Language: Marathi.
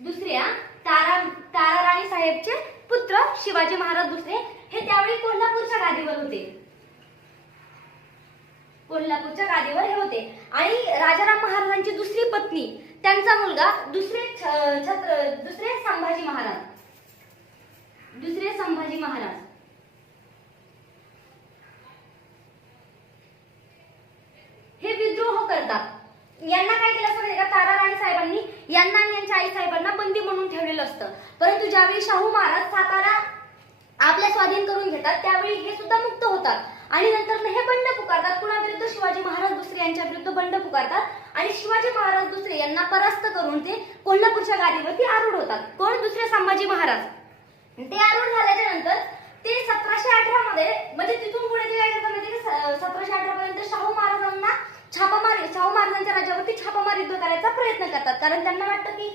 दुसऱ्या तारा राणी साहेबचे पुत्र शिवाजी महाराज दुसरे हे त्यावेळी कोल्हापूरच्या गादीवर होते. कोल्हापूरच्या गादीवर हे होते. आणि राजाराम महाराजांची दुसरी पत्नी त्यांचा मुलगा दुसरे संभाजी महाराज. दुसरे संभाजी महाराज हे विद्रोह करतात. यांना काय केलं असतं का, तारा राणी साहेबांनी यांना आणि यांच्या आई साहेबांना बंदी म्हणून ठेवलेलं असतं. परंतु ज्यावेळी शाहू महाराज सातारा आपल्या स्वाधीन करून घेतात त्यावेळी हे सुद्धा मुक्त होतात. आणि नंतर हे बंड पुकारतात कुणाविरुद्ध, शिवाजी महाराज दुसरे यांच्या विरुद्ध बंड पुकारतात. आणि शिवाजी महाराज दुसरे यांना परास्त करून ते कोल्हापूरच्या गादीवरती आरूढ होतात. कोण? दुसरे संभाजी महाराज. ते आरूढ झाल्याच्या नंतर ते 1718 मध्ये म्हणजे तिथून पुढे ते काय करतात माहिती का, 1718 पर्यंत शाहू महाराजांच्या राज्यावरती छापामार युद्ध करायचा प्रयत्न करतात. कारण त्यांना वाटतं की